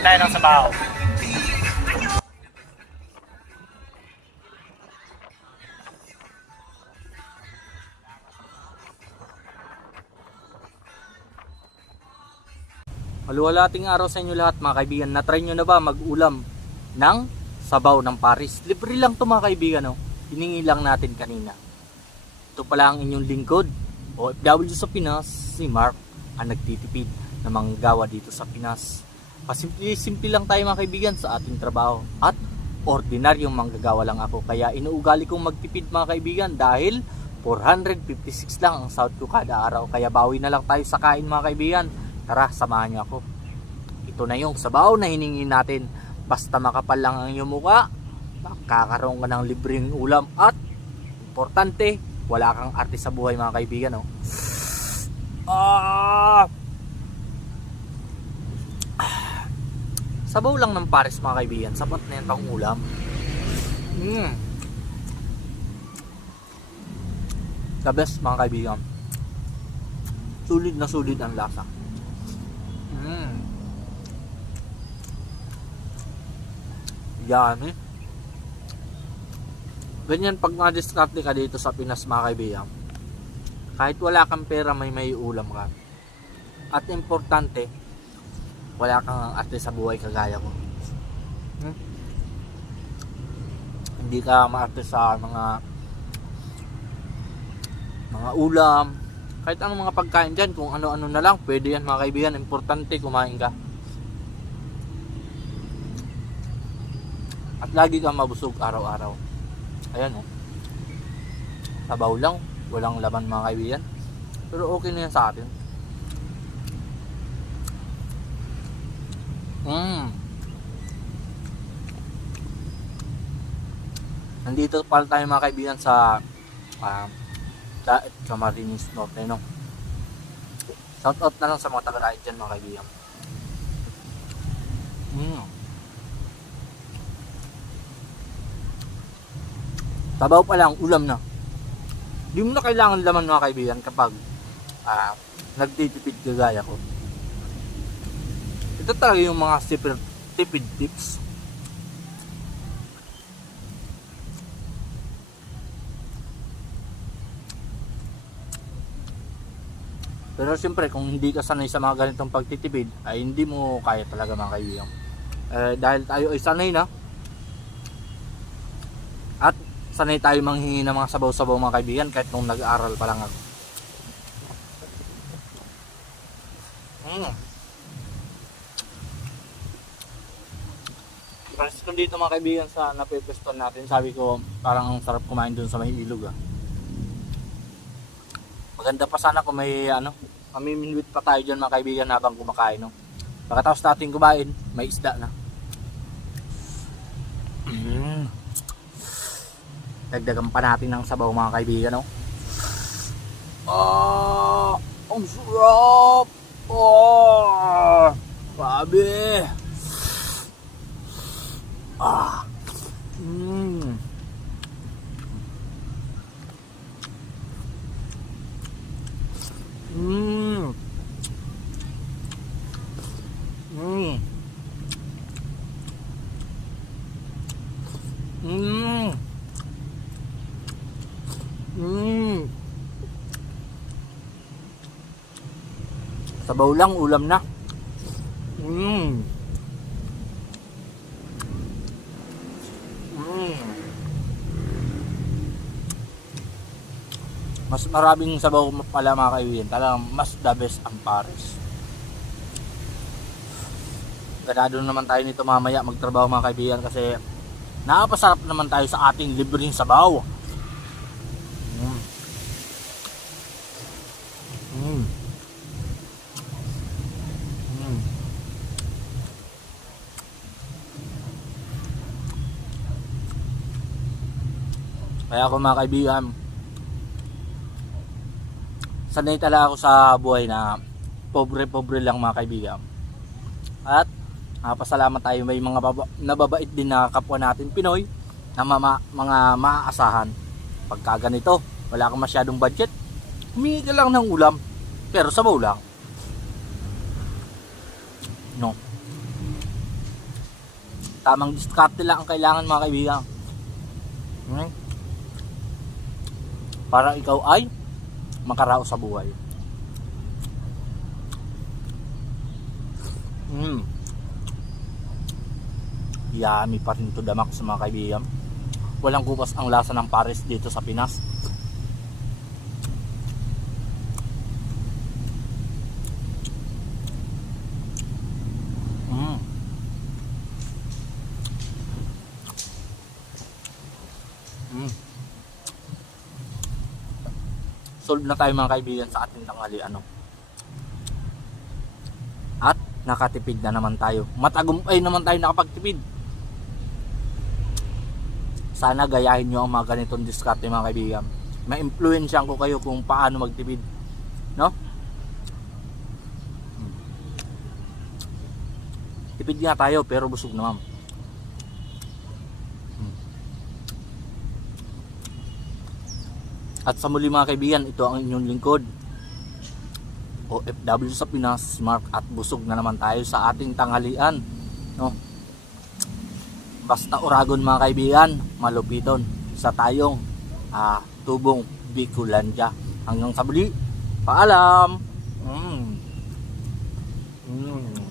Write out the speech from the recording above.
hingi tayo ng sabaw. Maluwalating araw sa inyo lahat mga kaibigan. Na-try nyo na ba mag-ulam ng sabaw ng Paris? Libre lang to mga kaibigan. No? Hiningi lang natin kanina. Ito pala ang inyong lingkod. OFW sa Pinas, si Mark ang nagtitipid na manggawa dito sa Pinas. Pasimple-simple lang tayo mga kaibigan sa ating trabaho. At ordinaryong manggagawa lang ako. Kaya inuugali kong magtipid mga kaibigan dahil 456 lang ang sahod ko kada araw. Kaya bawi na lang tayo sa kain mga kaibigan. Tara, samahan niyo ako. Ito na yung sabaw na hiningi natin. Basta makapal lang ang iyong mukha, makakaroon ka ng libreng ulam at importante, wala kang arte sa buhay mga kaibigan. Oh. Ah! Sabaw lang ng pares mga kaibigan, sapat na yan pang ulam. Mm. The best mga kaibigan. Sulit na sulit ang lasa. Mm. Yummy. Ganyan pag na-discarte ka dito sa Pinas mga kaibigan. Kahit wala kang pera may may ulam ka. At importante, wala kang arte sa buhay kagaya ko. Hmm? Hindi ka maarte sa mga mga ulam, kahit anong mga pagkain dyan, kung ano-ano na lang, pwede yan mga kaibigan, importante kumain ka. At lagi kang mabusog araw-araw. Ayan oh. Sabaw lang, walang laman mga kaibigan. Pero okay na yan sa atin. Mm. Nandito pala tayo mga kaibigan sa uh, Daet Camarines Norte no. Shout out na lang sa mga taga dyan mga kaibigan. Mm. Sabaw pa lang, ulam na. Di mo na kailangan laman mga kaibigan kapag ah, nagtitipid kagaya ko. Ito talaga yung mga tipid, tipid tips. Pero siyempre kung hindi ka sanay sa mga ganitong pagtitipid ay hindi mo kaya talaga mga kaibigan. Eh, dahil tayo ay sanay na at sanay tayo manghingi ng mga sabaw-sabaw mga kaibigan kahit nung nag-aaral pa lang ako. Mm. Kung dito mga kaibigan sa napipeston natin, sabi ko parang ang sarap kumain dun sa may ilog ah. Maganda pa sana kung may ano, mamiminwit pa tayo dyan mga kaibigan habang kumakain no. Pagkatapos natin kumain, may isda na. Mm. Dagdagan pa natin ng sabaw mga kaibigan no. Ah, ang sarap! Oh, grabe! Ah. Mm. Mm. Mm. Mm. Mm. Sabaw lang, ulam na. Mm. Mm. Mas maraming sabaw pala mga kaibigan. Talagang mas the best ang Paris. Ganado naman tayo nito mamaya magtrabaho mga kaibigan kasi nakapasarap naman tayo sa ating libreng sabaw. Kaya ako mga kaibigan, sanay talaga ako sa buhay na pobre-pobre lang mga kaibigan. At pasalamat tayo may mga baba, nababait din na kapwa natin Pinoy na mama, mga maaasahan. Pagka ganito, wala kang masyadong budget, humingi ka lang ng ulam, pero sabaw lang. No. Tamang diskarte lang ang kailangan mga kaibigan. Hmm? Para ikaw ay makaraos sa buhay. Mm. Yummy pa rin to damak sa mga kaibigan. Walang kupas ang lasa ng pares dito sa Pinas. Solve na tayo mga kaibigan sa ating tanghali ano. At nakatipid na naman tayo. Matagumpay naman tayo nakapagtipid. Sana gayahin nyo ang mga ganitong diskarte mga kaibigan. Ma-influensyan ko kayo kung paano magtipid. No? Hmm. Tipid nga tayo pero busog naman. Hmm. At sa muli mga kaibigan, ito ang inyong lingkod. OFW sa Pinas, Mark at busog na naman tayo sa ating tanghalian. No? Basta Oragon mga kaibigan, malupiton sa tayong ah, tubong Bicolandia. Hanggang sa muli, paalam! Mm. Mm.